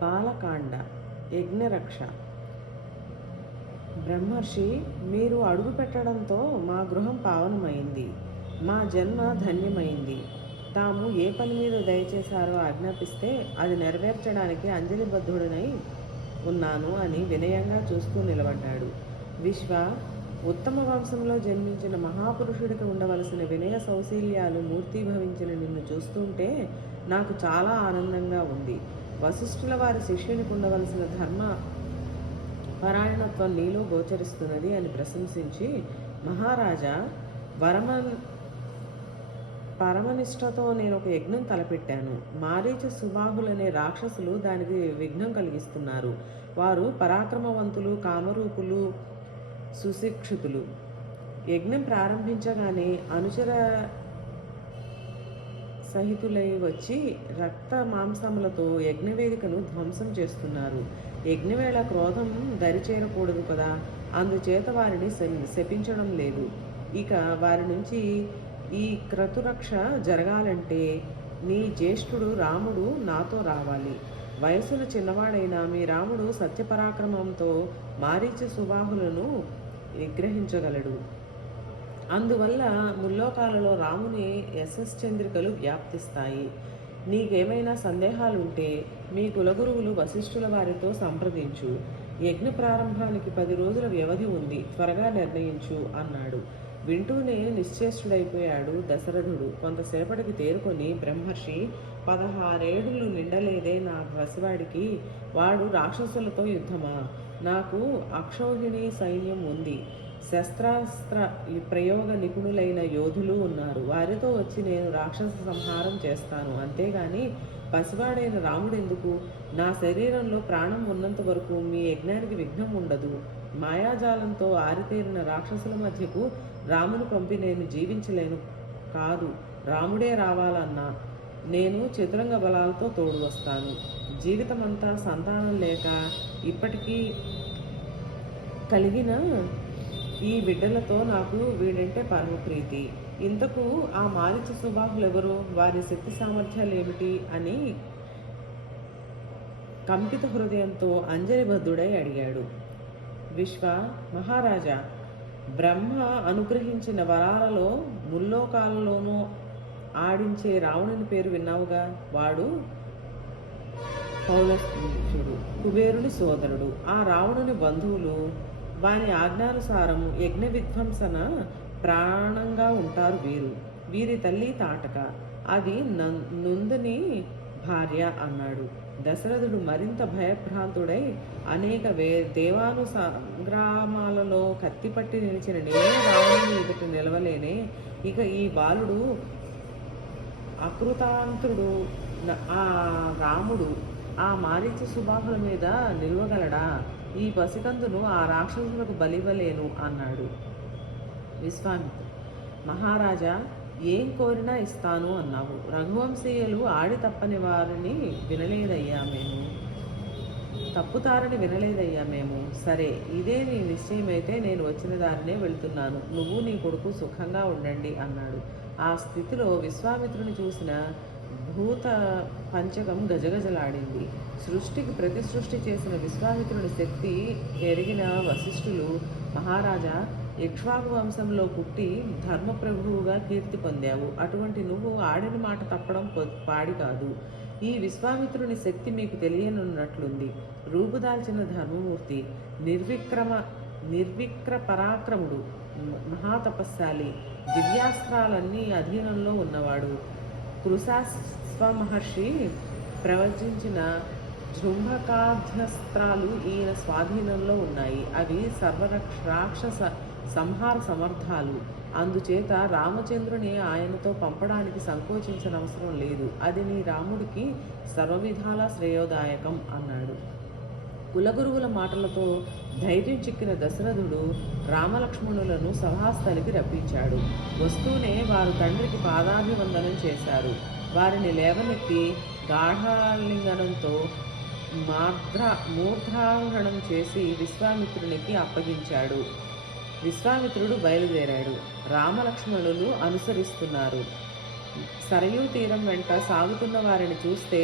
బాలకాండ యజ్ఞరక్ష. బ్రహ్మర్షి, మీరు అడుగు పెట్టడంతో మా గృహం పావనమైంది, మా జన్మ ధన్యమైంది. తాము ఏ పని మీద దయచేశారో ఆజ్ఞాపిస్తే అది నెరవేర్చడానికి అంజలిబద్ధుడనై ఉన్నాను అని వినయంగా చూస్తూ నిలబడ్డాడు. విశ్వ, ఉత్తమ వంశంలో జన్మించిన మహాపురుషుడికి ఉండవలసిన వినయ సౌశీల్యాలు మూర్తీభవించిన నిన్ను చూస్తుంటే నాకు చాలా ఆనందంగా ఉంది. వశిష్ఠుల వారి శిష్యునికి ఉండవలసిన ధర్మ పరాయణత్వం నీలో గోచరిస్తున్నది అని ప్రశంసించి, మహారాజా, పరమనిష్టతో నేను ఒక యజ్ఞం తలపెట్టాను. మారీచ సుబాహులనే రాక్షసులు దానికి విఘ్నం కలిగిస్తున్నారు. వారు పరాక్రమవంతులు, కామరూపులు, సుశిక్షితులు. యజ్ఞం ప్రారంభించగానే అనుచర సహితులై వచ్చి రక్త మాంసములతో యజ్ఞవేదికను ధ్వంసం చేస్తున్నారు. యజ్ఞవేళ క్రోధం దరిచేరకూడదు కదా, అందుచేత వారిని శపించడం లేదు. ఇక వారి నుంచి ఈ క్రతురక్ష జరగాలంటే నీ జ్యేష్ఠుడు రాముడు నాతో రావాలి. వయసును చిన్నవాడైన మీ రాముడు సత్యపరాక్రమంతో మారీచ సుబాహులను నిగ్రహించగలడు. అందువల్ల ముల్లోకాలలో రాముని యశశ్చంద్రికలు వ్యాప్తిస్తాయి. నీకేమైనా సందేహాలుంటే మీ కులగురువులు వశిష్ఠుల వారితో సంప్రదించు. యజ్ఞ ప్రారంభానికి 10 రోజుల వ్యవధి ఉంది, త్వరగా నిర్ణయించు అన్నాడు. వింటూనే నిశ్చేష్టుడైపోయాడు దశరథుడు. కొంతసేపటికి తేరుకొని, బ్రహ్మర్షి, 16 ఏడులు నిండలేదే నా పసివాడికి, వాడు రాక్షసులతో యుద్ధమా? నాకు అక్షౌహిణి సైన్యం ఉంది, శస్త్రాస్త్ర ప్రయోగ నిపుణులైన యోధులు ఉన్నారు. వారితో వచ్చి నేను రాక్షస సంహారం చేస్తాను. అంతేగాని పసివాడైన రాముడెందుకు? నా శరీరంలో ప్రాణం ఉన్నంత వరకు మీ యజ్ఞానికి విఘ్నం ఉండదు. మాయాజాలంతో ఆరితేరిన రాక్షసుల మధ్యకు రామును పంపి నేను జీవించలేను. కాదు, రాముడే రావాలన్నా నేను చతురంగ బలాలతో తోడు వస్తాను. జీవితమంతా సంతానం లేక ఇప్పటికీ కలిగిన ఈ బిడ్డలతో నాకు వీడంటే పరమప్రీతి. ఇంతకు ఆ మారీచ సుబాహులెవరు? వారి శక్తి సామర్థ్యాలు ఏమిటి అని కంపిత హృదయంతో అంజలిబద్ధుడై అడిగాడు. విశ్వ, మహారాజా, బ్రహ్మ అనుగ్రహించిన వరాలలో ముల్లోకాలలోనూ ఆడించే రావణుని పేరు విన్నావుగా. వాడు పౌలస్త్యుడు, కుబేరుని సోదరుడు. ఆ రావణుని బంధువులు వారి ఆజ్ఞానుసారం యజ్ఞ విధ్వంసన ప్రాణంగా ఉంటారు. వీరి తల్లి తాటక, అది నందుని భార్య అన్నాడు. దశరథుడు మరింత భయభ్రాంతుడై, అనేక దేవాను సంగ్రామాలలో కత్తిపట్టి నిలిచిన నేను రావణుని ఎదుట నిలవలేనే, ఇక ఈ బాలుడు అకృతాంతుడు ఆ రాముడు ఆ మారీచ సుబాహుల మీద నిలవగలడా? ఈ పసికందును ఆ రాక్షసులకు బలివ్వలేను అన్నాడు. విశ్వామిత్రుడు, మహారాజా, ఏం కోరినా ఇస్తాను అన్నావు. రఘువంశీయులు ఆడి తప్పని వారిని వినలేదయ్యా మేము, తప్పుతారని వినలేదయ్యా మేము. సరే, ఇదే నీ నిశ్చయమైతే నేను వచ్చిన దారినే వెళ్తున్నాను. నువ్వు నీ కొడుకు సుఖంగా ఉండండి అన్నాడు. ఆ స్థితిలో విశ్వామిత్రుని చూసిన భూత పంచకం గజగజలాడింది. సృష్టికి ప్రతి సృష్టి చేసిన విశ్వామిత్రుని శక్తి ఎరిగిన వశిష్ఠులు, మహారాజా, ఇక్ష్వాకు వంశంలో పుట్టి ధర్మప్రభువుగా కీర్తి పొందావు. అటువంటి నువ్వు ఆడిన మాట తప్పడం పాడి కాదు. ఈ విశ్వామిత్రుని శక్తి మీకు తెలియనున్నట్లుంది. రూపుదాల్చిన ధర్మమూర్తి, నిర్విక్ర పరాక్రముడు, మహాతపస్శాలి, దివ్యాస్త్రాలన్నీ అధీనంలో ఉన్నవాడు. కృశాస్వమహర్షి ప్రవచించిన జృంభకాధ్యస్త్రాలు ఈయన స్వాధీనంలో ఉన్నాయి. అవి రాక్షస సంహార సమర్థాలు. అందుచేత రామచంద్రుని ఆయనతో పంపడానికి సంకోచించనవసరం లేదు. అది నీ రాముడికి సర్వవిధాల శ్రేయోదాయకం అన్నాడు. కులగురువుల మాటలతో ధైర్యం చిక్కిన దశరథుడు రామలక్ష్మణులను సభాస్థలికి రప్పించాడు. వస్తూనే వారు తండ్రికి పాదాభివందనం చేశారు. వారిని లేవనెత్తి గాఢాలింగనంతో మూర్ధాహరణం చేసి విశ్వామిత్రునికి అప్పగించాడు. విశ్వామిత్రుడు బయలుదేరాడు. రామలక్ష్మణులు అనుసరిస్తున్నారు. సరయూ తీరం వెంట సాగుతున్న వారిని చూస్తే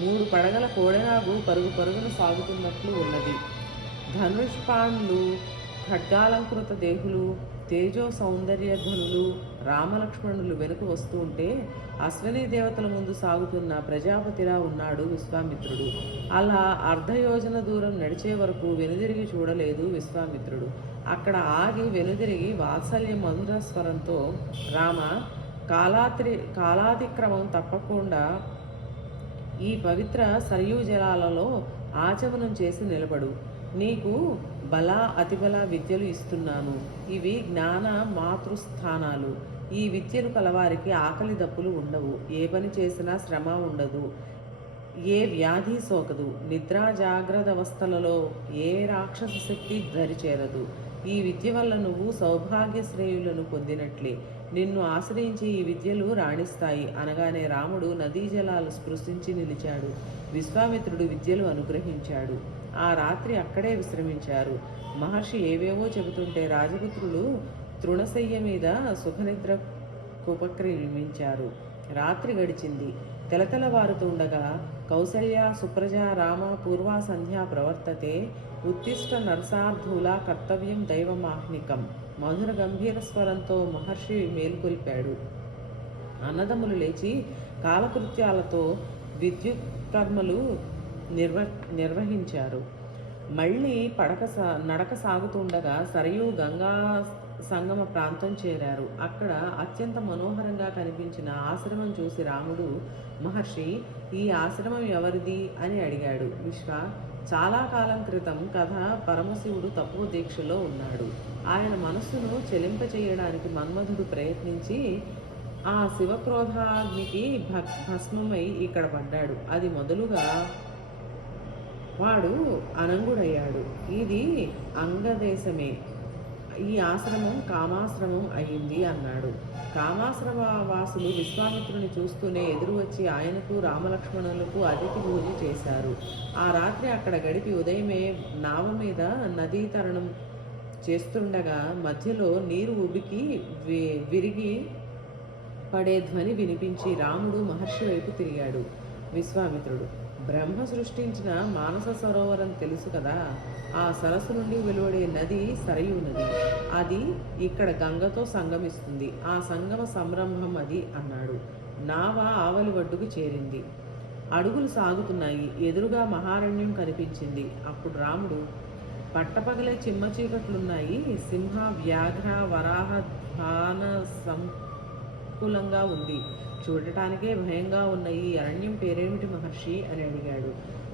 3 పడగల కోడెనాగు పరుగు పరుగున సాగుతున్నట్లు ఉన్నది. ధనుష్పాణులు, ఖడ్గాలంకృత దేహులు, తేజో సౌందర్యధనులు రామలక్ష్మణులు వెనుక వస్తూ ఉంటే అశ్విని దేవతల ముందు సాగుతున్న ప్రజాపతిలా ఉన్నాడు విశ్వామిత్రుడు. అలా అర్ధయోజన దూరం నడిచే వరకు వెనుదిరిగి చూడలేదు విశ్వామిత్రుడు. అక్కడ ఆగి వెనుదిరిగి వాత్సల్య మధుర స్వరంతో, రామ, కాలాతిక్రమం తప్పకుండా ఈ పవిత్ర సరయూ జలాలలో ఆచమనం చేసి నిలబడు. నీకు బల అతిబల విద్యలు ఇస్తున్నాను. ఇవి జ్ఞాన మాతృస్థానాలు. ఈ విద్యలు కలవారికి ఆకలి దప్పులు ఉండవు. ఏ పని చేసినా శ్రమ ఉండదు. ఏ వ్యాధి సోకదు. నిద్రా జాగ్రత్త అవస్థలలో ఏ రాక్షస శక్తి దరిచేరదు. ఈ విద్య వల్ల నువ్వు సౌభాగ్యశ్రేయులను పొందినట్లే. నిన్ను ఆశ్రయించి ఈ విద్యలు రాణిస్తాయి అనగానే రాముడు నదీ జలాలు స్పృశించి నిలిచాడు. విశ్వామిత్రుడు విద్యలు అనుగ్రహించాడు. ఆ రాత్రి అక్కడే విశ్రమించారు. మహర్షి ఏవేవో చెబుతుంటే రాజపుత్రులు తృణశయ్య మీద సుఖనిద్రకు ఉపక్రమించారు. రాత్రి గడిచింది. తెలతెలవారుతుండగా కౌసల్య సుప్రజ రామ పూర్వ సంధ్యా ప్రవర్తతే ఉత్తిష్ట నరసార్థులా కర్తవ్యం దైవమాహ్నికం మధుర గంభీర స్వరంతో మహర్షి మేల్కొల్పాడు. అన్నదమ్ములు లేచి కాలకృత్యాలతో విద్యుత్ కర్మలు నిర్వహించారు. మళ్ళీ నడక సాగుతుండగా సరయూ గంగా సంగమ ప్రాంతం చేరారు. అక్కడ అత్యంత మనోహరంగా కనిపించిన ఆశ్రమం చూసి రాముడు, మహర్షి, ఈ ఆశ్రమం ఎవరిది అని అడిగాడు. విశ్వ, చాలా కాలం క్రితం కథ పరమశివుడు తపో దీక్షలో ఉన్నాడు. ఆయన మనస్సును చెలింపచేయడానికి మన్మధుడు ప్రయత్నించి ఆ శివక్రోధాగ్నికి భస్మమై ఇక్కడ పడ్డాడు. అది మొదలుగా వాడు అనంగుడయ్యాడు. ఇది అంగదేశమే. ఈ ఆశ్రమం కామాశ్రమం అయింది అన్నాడు. కామాశ్రమ వాసులు విశ్వామిత్రుని చూస్తూనే ఎదురు వచ్చి ఆయనకు రామలక్ష్మణులకు అతిథి పూజ చేశారు. ఆ రాత్రి అక్కడ గడిపి ఉదయమే నావ మీద నదీ తరణం చేస్తుండగా మధ్యలో నీరు ఉబికి విరిగి పడే ధ్వని వినిపించి రాముడు మహర్షి వైపు తిరిగాడు. విశ్వామిత్రుడు, బ్రహ్మ సృష్టించిన మానస సరోవరం తెలుసు కదా, ఆ సరస్సు నుండి వెలువడే నది సరయూ నది. అది ఇక్కడ గంగతో సంగమిస్తుంది. ఆ సంగమ సంరంభం అది అన్నాడు. నావ ఆవలి ఒడ్డుకు చేరింది. అడుగులు సాగుతున్నాయి. ఎదురుగా మహారణ్యం కనిపించింది. అప్పుడు రాముడు, పట్టపగలే చిమ్మ చీకట్లున్నాయి. సింహ వ్యాఘ్ర వరాహ ధాన సంకులంగా ఉంది. చూడటానికే భయంగా ఉన్న ఈ అరణ్యం పేరేమిటి మహర్షి అని అడిగాడు.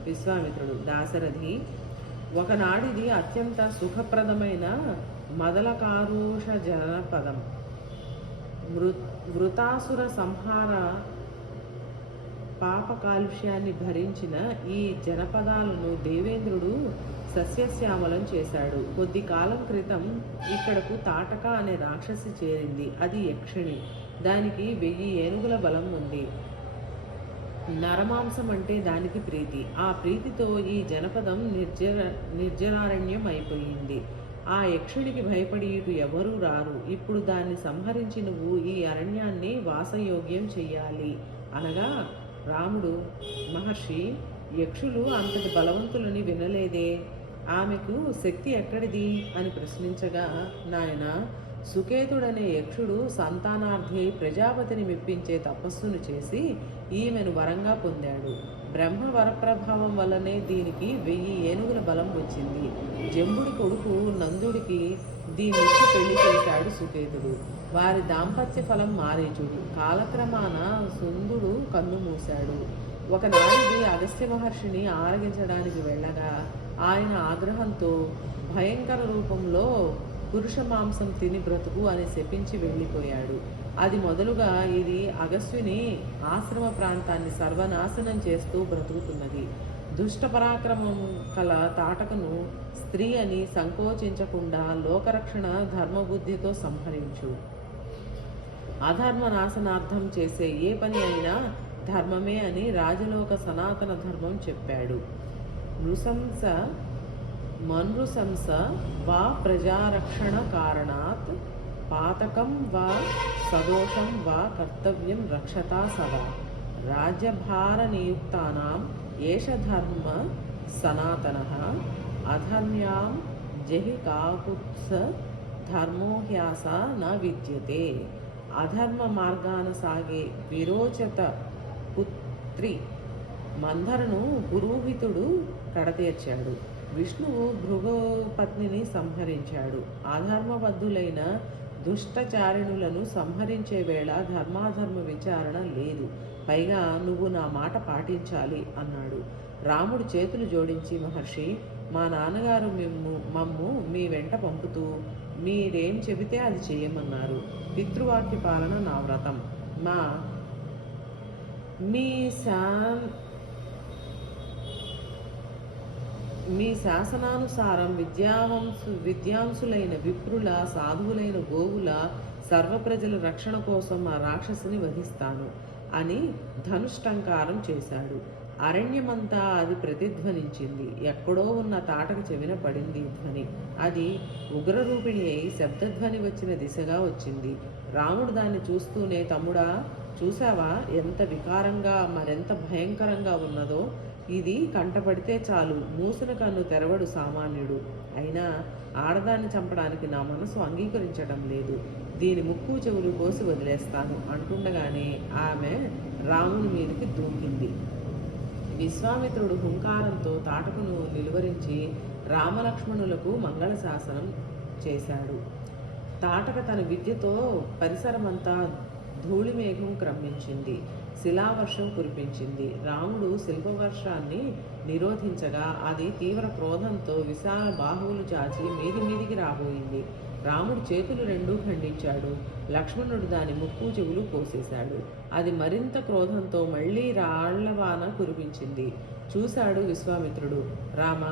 విశ్వామిత్రుడు, దాశరథి, ఒకనాడిది అత్యంత సుఖప్రదమైన మదలకారుష జనపదం. వృతాసుర సంహార పాప కాలుష్యాన్ని భరించిన ఈ జనపదాలను దేవేంద్రుడు సస్యశ్యామలం చేశాడు. కొద్ది కాలం క్రితం ఇక్కడకు తాటక అనే రాక్షసి చేరింది. అది యక్షిణి. దానికి 1000 ఏనుగుల బలం ఉంది. నరమాంసం అంటే దానికి ప్రీతి. ఆ ప్రీతితో ఈ జనపదం నిర్జనారణ్యం అయిపోయింది. ఆ యక్షుడికి భయపడి ఇటు ఎవరూ రారు. ఇప్పుడు దాన్ని సంహరించి నువ్వు ఈ అరణ్యాన్ని వాసయోగ్యం చెయ్యాలి అనగా రాముడు, మహర్షి, యక్షులు అంతటి బలవంతులని వినలేదే, ఆమెకు శక్తి ఎక్కడిది అని ప్రశ్నించగా, నాయన, సుకేతుడనే యక్షుడు సంతానార్థి ప్రజాపతిని మెప్పించే తపస్సును చేసి ఈమెను వరంగా పొందాడు. బ్రహ్మ వరప్రభావం వల్లనే దీనికి 1000 ఏనుగుల బలం వచ్చింది. జంబుడి కొడుకు నందుడికి దీనికి పెళ్లి చేశాడు సుకేతుడు. వారి దాంపత్య ఫలం మారీచుడు. కాలక్రమాన సుందుడు కన్ను మూశాడు. ఒకనాడిది అగస్త్య మహర్షిని ఆరగించడానికి వెళ్ళగా ఆయన ఆగ్రహంతో భయంకర రూపంలో పురుష మాంసం తిని బ్రతుకు అని శపించి వెళ్ళిపోయాడు. అది మొదలుగా ఇది అగస్త్యుని ఆశ్రమ ప్రాంతాన్ని సర్వనాశనం చేస్తూ బ్రతుకుతున్నది. దుష్ట పరాక్రమం కల తాటకను స్త్రీ అని సంకోచించకుండా లోకరక్షణ ధర్మబుద్ధితో సంహరించు. అధర్మ నాశనార్థం చేసే ఏ పని అయినా ధర్మమే అని రాజలోక సనాతన ధర్మం చెప్పాడు. మనృశంస వా ప్రజారక్షణ కారణాత్ పాతకం వా సదోషం వా కర్తవ్యం రక్షతా సవా రాజ్యభారనియుక్తానాం ఏష ధర్మ సనాతనః అధర్మ్యాం జహి కాకుత్స ధర్మోహ్యాస న విద్యతే. అధర్మ మార్గాన సాగే విరోచత పుత్రి మందరను పురోహితుడు కడతీర్చాడు. విష్ణువు భృగుపత్నిని సంహరించాడు. అధర్మబద్ధులైన దుష్టచారిణులను సంహరించే వేళ ధర్మాధర్మ విచారణ లేదు. పైగా నువ్వు నా మాట పాటించాలి అన్నాడు. రాముడు చేతులు జోడించి, మహర్షి, మా నాన్నగారు మమ్ము మీ వెంట పంపుతూ మీరేం చెబితే అది చేయమన్నారు. పితృవాక్య పాలన నా వ్రతం. మీ శా మీ శాసనానుసారం విద్యాంసులైన విప్రుల, సాధువులైన గోవుల, సర్వప్రజల రక్షణ కోసం ఆ రాక్షసుని వధిస్తాను అని ధనుష్టంకారం చేశాడు. అరణ్యమంతా అది ప్రతిధ్వనించింది. ఎక్కడో ఉన్న తాటక చెవిన పడింది ధ్వని. అది ఉగ్రరూపిణి అయి శబ్దధ్వని వచ్చిన దిశగా వచ్చింది. రాముడు దాన్ని చూస్తూనే, తమ్ముడా, చూసావా ఎంత వికారంగా, మరెంత భయంకరంగా ఉన్నదో. ఇది కంటపడితే చాలు మూసిన కన్ను తెరవడు సామాన్యుడు. అయినా ఆడదాన్ని చంపడానికి నా మనసు అంగీకరించడం లేదు. దీని ముక్కు చెవులు కోసి వదిలేస్తాను అంటుండగానే ఆమె రాముని మీదకి దూకింది. విశ్వామిత్రుడు హుంకారంతో తాటకును నిలువరించి రామలక్ష్మణులకు మంగళ శాసనం చేశాడు. తాటక తన విద్యతో పరిసరమంతా ధూళిమేఘం క్రమించింది. శిలావర్షం కురిపించింది. రాముడు శిల్పవర్షాన్ని నిరోధించగా అది తీవ్ర క్రోధంతో విశాల బాహువులు చాచి మీదికి రాబోయింది. రాముడు చేతులు రెండూ ఖండించాడు. లక్ష్మణుడు దాని ముక్కు చెవులు కోసేశాడు. అది మరింత క్రోధంతో మళ్లీ రాళ్లవాన కురిపించింది. చూశాడు విశ్వామిత్రుడు. రామ,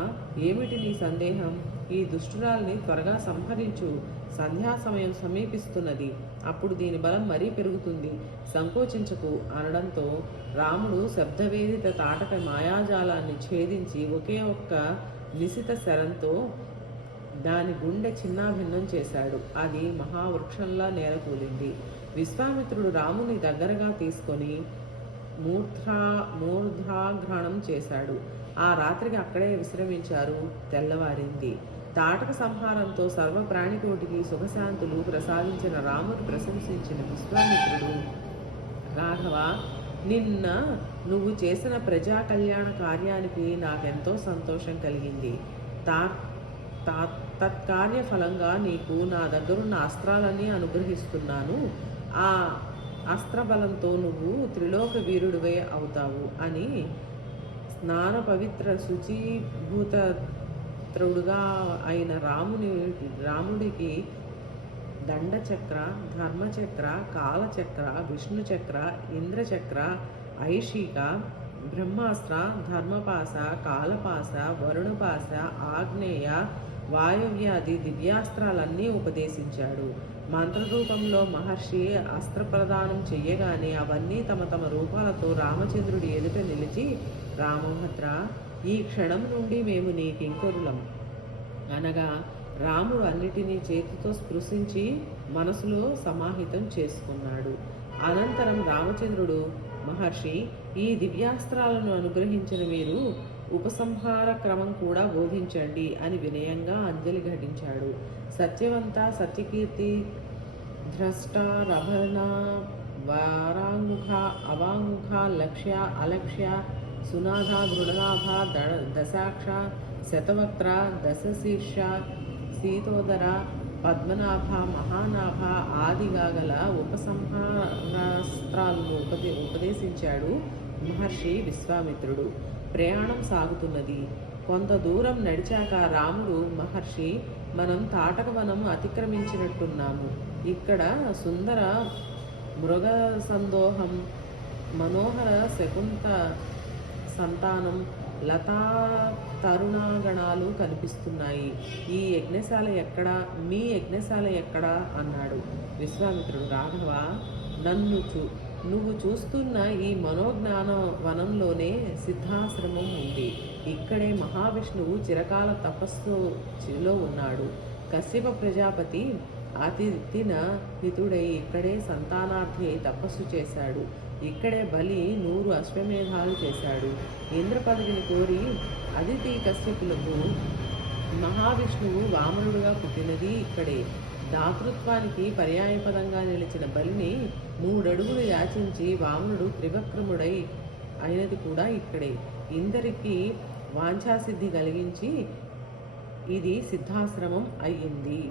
ఏమిటి నీ సందేహం? ఈ దుష్టురాల్ని త్వరగా సంహరించు. సంధ్యా సమయం సమీపిస్తున్నది. అప్పుడు దీని బలం మరీ పెరుగుతుంది. సంకోచించకు అనడంతో రాముడు శబ్దవేదిత తాటక మాయాజాలాన్ని ఛేదించి ఒకే ఒక్క నిశిత శరంతో దాని గుండె చిన్నాభిన్నం చేశాడు. అది మహావృక్షంలా నేలకూలింది. విశ్వామిత్రుడు రాముని దగ్గరగా తీసుకొని మూర్ధాఘ్రాణం చేశాడు. ఆ రాత్రికి అక్కడే విశ్రమించారు. తెల్లవారింది. తాటక సంహారంతో సర్వ ప్రాణికోటికి సుఖశాంతులు ప్రసాదించిన రాముడు ప్రశంసించిన విశ్వామిత్రుడు, రాఘవ, నిన్న నువ్వు చేసిన ప్రజా కళ్యాణ కార్యానికి నాకెంతో సంతోషం కలిగింది. తత్కార్య ఫలంగా నీకు నా దగ్గరున్న అస్త్రాలన్నీ అనుగ్రహిస్తున్నాను. ఆ అస్త్రబలంతో నువ్వు త్రిలోక వీరుడివే అవుతావు అని స్నాన పవిత్ర శుచీభూతృడుగా అయిన రాముడికి దండచక్ర, ధర్మచక్ర, కాలచక్ర, విష్ణుచక్ర, ఇంద్రచక్ర, ఐషిక, బ్రహ్మాస్త్ర, ధర్మపాస, కాలపాస, వరుణపాస, ఆగ్నేయ, వాయువ్యాధి దివ్యాస్త్రాలన్నీ ఉపదేశించాడు. మంత్రరూపంలో మహర్షి అస్త్రప్రదానం చెయ్యగానే అవన్నీ తమ తమ రూపాలతో రామచంద్రుడి ఎదుట నిలిచి, రామభద్ర, ఈ క్షణం నుండి మేము నీ కింకరులం అనగా రాముడు అన్నిటినీ చేతితో స్పృశించి మనసులో సమాహితం చేసుకున్నాడు. అనంతరం రామచంద్రుడు, మహర్షి, ఈ దివ్యాస్త్రాలను అనుగ్రహించిన మీరు ఉపసంహార క్రమం కూడా బోధించండి అని వినయంగా అంజలి ఘటించాడు. సత్యవంత, సత్యకీర్తి, ద్రష్ట, రభరణ, వారాంగుఖ, అవాంగుఖ, లక్ష్య, అలక్ష్య, సునాథ, దృఢనాభ, దశాక్ష, శతవక్త్ర, దశశీర్ష, సీతోదర, పద్మనాభ, మహానాభ ఆదిగా గల ఉపసంహారాస్త్రాలను ఉపదేశించాడు మహర్షి విశ్వామిత్రుడు. ప్రయాణం సాగుతున్నది. కొంత దూరం నడిచాక రాముడు, మహర్షి, మనం తాటకవనం అతిక్రమించినట్టున్నాము. ఇక్కడ సుందర మృగ సందోహం, మనోహర శకుంత సంతానం, లతా తరుణాగణాలు కనిపిస్తున్నాయి. ఈ యజ్ఞశాల ఎక్కడా? మీ యజ్ఞశాల ఎక్కడా అన్నాడు. విశ్వామిత్రుడు, రాఘవ, నువ్వు చూస్తున్న ఈ మనోజ్ఞాన వనంలోనే సిద్ధాశ్రమం ఉంది. ఇక్కడే మహావిష్ణువు చిరకాల తపస్సులో ఉన్నాడు. కశ్యప ప్రజాపతి అతిథిన హితుడై ఇక్కడే సంతానార్థి అయి తపస్సు చేశాడు. ఇక్కడే బలి 100 అశ్వమేధాలు చేశాడు. ఇంద్ర పదవిని కోరి అదితి కశ్యపులకు మహావిష్ణువు వామనుడుగా పుట్టినది ఇక్కడే. దాతృత్వానికి పర్యాయపదంగా నిలిచిన బలిని 3 అడుగులు యాచించి వామనుడు త్రివక్రముడై అయినది కూడా ఇక్కడే. ఇందరికి వాంఛాసిద్ధి కలిగించి ఇది సిద్ధాశ్రమం అయ్యింది.